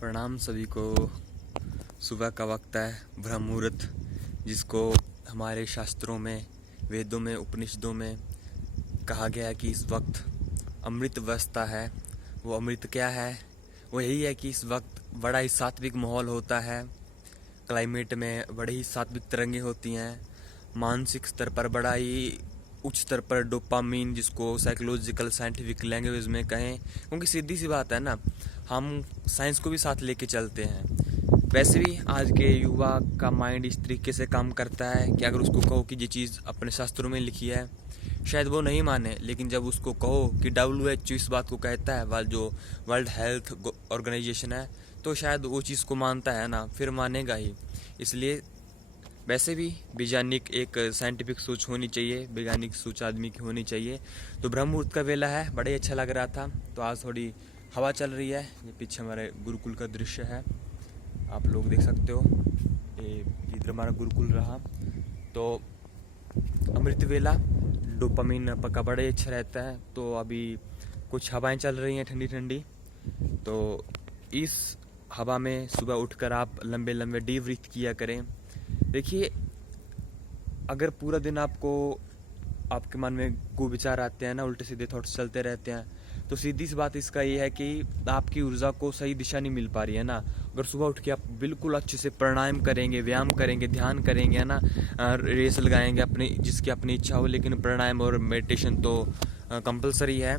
प्रणाम सभी को। सुबह का वक्त है, ब्रह्म मुहूर्त, जिसको हमारे शास्त्रों में, वेदों में, उपनिषदों में कहा गया है कि इस वक्त अमृत अवस्था है। वो अमृत क्या है? वो यही है कि इस वक्त बड़ा ही सात्विक माहौल होता है। क्लाइमेट में बड़ी ही सात्विक तरंगें होती हैं। मानसिक स्तर पर बड़ा ही उच्च स्तर पर डोपामीन, जिसको साइकोलॉजिकल साइंटिफिक लैंग्वेज में कहें, क्योंकि सीधी सी बात है ना, हम साइंस को भी साथ लेके चलते हैं। वैसे भी आज के युवा का माइंड इस तरीके से काम करता है कि अगर उसको कहो कि ये चीज़ अपने शास्त्रों में लिखी है, शायद वो नहीं माने, लेकिन जब उसको कहो कि WHO इस बात को कहता है, जो वर्ल्ड हेल्थ ऑर्गेनाइजेशन है, तो शायद वो चीज़ को मानता है ना, फिर मानेगा ही। इसलिए वैसे भी वैज्ञानिक एक साइंटिफिक सोच होनी चाहिए, वैज्ञानिक सोच आदमी की होनी चाहिए। तो ब्रह्म मुहूर्त का वेला है, बड़ा ही अच्छा लग रहा था। तो आज थोड़ी हवा चल रही है। ये पीछे हमारे गुरुकुल का दृश्य है, आप लोग देख सकते हो। ये इधर हमारा गुरुकुल रहा। तो अमृत वेला, डोपामीन का बड़ा ही अच्छा रहता है। तो अभी कुछ हवाएं चल रही हैं ठंडी ठंडी। तो इस हवा में सुबह उठकर आप लंबे लंबे डीप ब्रीथ किया करें। देखिए, अगर पूरा दिन आपके मन में विचार आते हैं ना, उल्टे सीधे थॉट्स चलते रहते हैं, तो सीधी सी बात इसका ये है कि आपकी ऊर्जा को सही दिशा नहीं मिल पा रही है ना। अगर सुबह उठ के आप बिल्कुल अच्छे से प्राणायाम करेंगे, व्यायाम करेंगे, ध्यान करेंगे, है ना, रेस लगाएंगे अपनी, जिसकी अपनी इच्छा हो, लेकिन प्राणायाम और मेडिटेशन तो कंपलसरी है।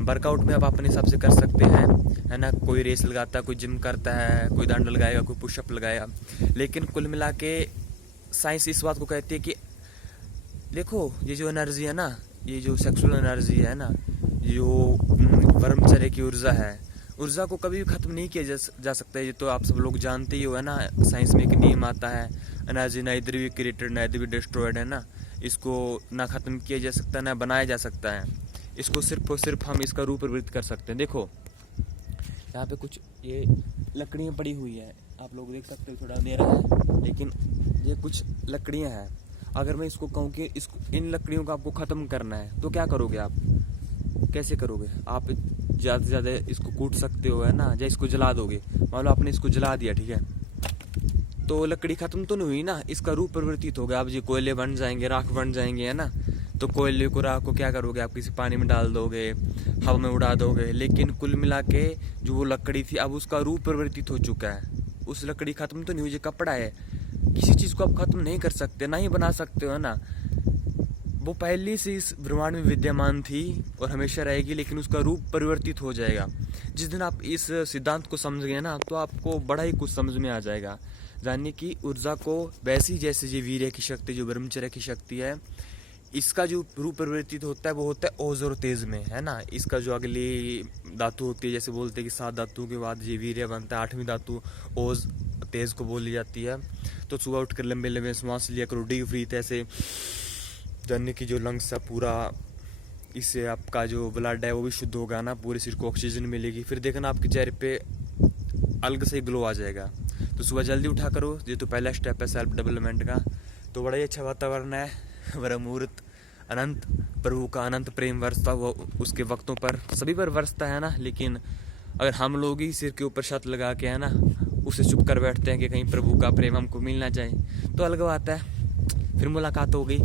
वर्कआउट में आप अपने हिसाब से कर सकते हैं, है ना। कोई रेस लगाता है, कोई जिम करता है, कोई दंड लगाएगा, कोई पुशअप लगाएगा, लेकिन कुल मिला के साइंस इस बात को कहती है कि देखो, ये जो एनर्जी है ना, ये जो सेक्सुअल एनर्जी है ना, जो ब्रह्मचर्य की ऊर्जा है, ऊर्जा को कभी भी खत्म नहीं किया जा सकता है। ये तो आप सब लोग जानते ही हो, है ना। साइंस में एक नियम आता है, energy neither be created neither be destroyed, है ना। इसको ना खत्म किया जा सकता, ना बनाया जा सकता है। इसको सिर्फ और सिर्फ हम इसका रूप प्रवृत्त कर सकते हैं। देखो, यहाँ पे कुछ ये लकड़ियाँ पड़ी हुई है, आप लोग देख सकते हो, थोड़ा अंधेरा है, लेकिन ये कुछ लकड़ियाँ हैं। अगर मैं इसको कहूँ कि इन लकड़ियों को आपको ख़त्म करना है, तो क्या करोगे आप? कैसे करोगे? आप ज़्यादा से ज़्यादा इसको कूट सकते हो, है ना, या इसको जला दोगे। मान लो आपने इसको जला दिया, ठीक है, तो लकड़ी ख़त्म तो नहीं हुई ना, इसका रूप परिवर्तित हो गया। अब ये कोयले बन जाएंगे, राख बन जाएंगे, है ना। तो कोयले को, राख को क्या करोगे आप? किसी पानी में डाल दोगे, हवा में उड़ा दोगे। लेकिन कुल मिला के जो वो लकड़ी थी, अब उसका रूप परिवर्तित हो चुका है। उस लकड़ी ख़त्म तो नहीं हुई, ये कपड़ा है। किसी चीज़ को आप ख़त्म नहीं कर सकते, ना ही बना सकते हो, है ना। वो पहले से इस ब्रह्मांड में विद्यमान थी और हमेशा रहेगी, लेकिन उसका रूप परिवर्तित हो जाएगा। जिस दिन आप इस सिद्धांत को समझ गए ना, तो आपको बड़ा ही कुछ समझ में आ जाएगा। यानी कि ऊर्जा को वैसी, जैसे ये वीर्य की शक्ति, जो ब्रह्मचर्य की शक्ति है, इसका जो रूप परिवर्तित होता है वो होता है ओज और तेज में, है ना। इसका जो अगली धातु होती है, जैसे बोलते हैं कि 7 धातुओं के बाद ये वीर्य बनता है, 8वीं धातु ओज तेज को बोली जाती है। तो सुबह उठकर लंबे लंबे सांस लिया करो, डीप ब्रीथ, ऐसे जानने की जो लंग्स है पूरा, इससे आपका जो ब्लड है वो भी शुद्ध होगा ना, पूरे शरीर को ऑक्सीजन मिलेगी। फिर देखना आपके चेहरे पे अलग से ग्लो आ जाएगा। तो सुबह जल्दी उठा करो, ये तो पहला स्टेप है सेल्फ डेवलपमेंट का। तो बड़ा ही अच्छा वातावरण है, ब्रह्म मुहूर्त, अनंत प्रभु का अनंत प्रेम बरसता वो उसके वक्तों पर सभी पर बरसता है ना। लेकिन अगर हम लोग ही सिर के ऊपर छत लगा के, है ना, उसे चुप कर बैठते हैं कि कहीं प्रभु का प्रेम हमको मिल ना जाए, तो अलग बात है, फिर मुलाकात हो गई।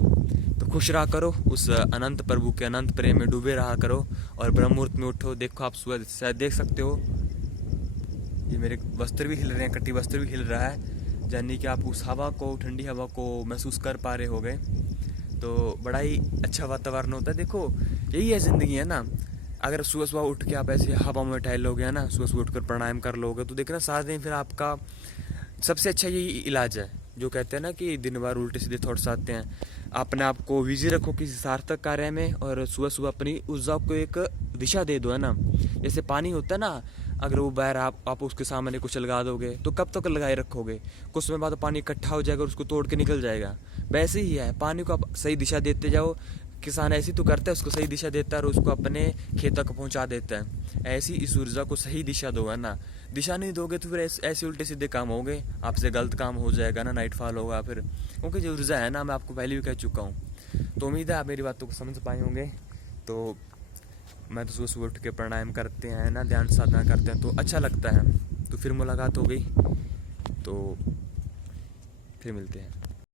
तो खुश रहा करो, उस अनंत प्रभु के अनंत प्रेम में डूबे रहा करो और ब्रह्म मुहूर्त में उठो। देखो, आप सुबह शायद देख सकते हो, ये मेरे वस्त्र भी हिल रहे हैं, कटी वस्त्र भी हिल रहा है, यानी कि आप उस हवा को, ठंडी हवा को महसूस कर पा रहे हो गए। तो बड़ा ही अच्छा वातावरण होता है। देखो, यही है ज़िंदगी, है ना। अगर सुबह सुबह उठ के आप ऐसे हवा में टहलोगे, है ना, सुबह सुबह उठकर प्राणायाम कर लोगे, तो देखना सारा दिन फिर आपका सबसे अच्छा यही इलाज है। जो कहते हैं ना कि दिन भर उल्टे सीधे थॉट्स आते हैं, अपने आप को बिजी रखो किसी सार्थक कार्य में, और सुबह सुबह अपनी ऊर्जा को एक दिशा दे दो, है ना। जैसे पानी होता है ना, अगर वो बह रहा, आप उसके सामने कुछ लगा दोगे तो कब तक लगाए रखोगे? कुछ समय बाद पानी इकट्ठा हो जाएगा और उसको तोड़ के निकल जाएगा। वैसे ही है, पानी को आप सही दिशा देते जाओ। किसान ऐसी तो करता है, उसको सही दिशा देता है और उसको अपने खेत तक पहुंचा देता है। ऐसी इस ऊर्जा को सही दिशा दो, है ना। दिशा नहीं दोगे तो फिर ऐसे उल्टे सीधे काम होंगे, आपसे गलत काम हो जाएगा ना, नाइट फॉल होगा फिर। क्योंकि जो ऊर्जा है ना, मैं आपको पहले भी कह चुका हूँ। तो उम्मीद है आप मेरी बातों को समझ पाए होंगे। तो मैं तो सुबह सुबह उठ के प्राणायाम करते हैं ना, ध्यान साधना करते हैं, तो अच्छा लगता है। तो फिर मुलाकात हो गई, तो फिर मिलते हैं।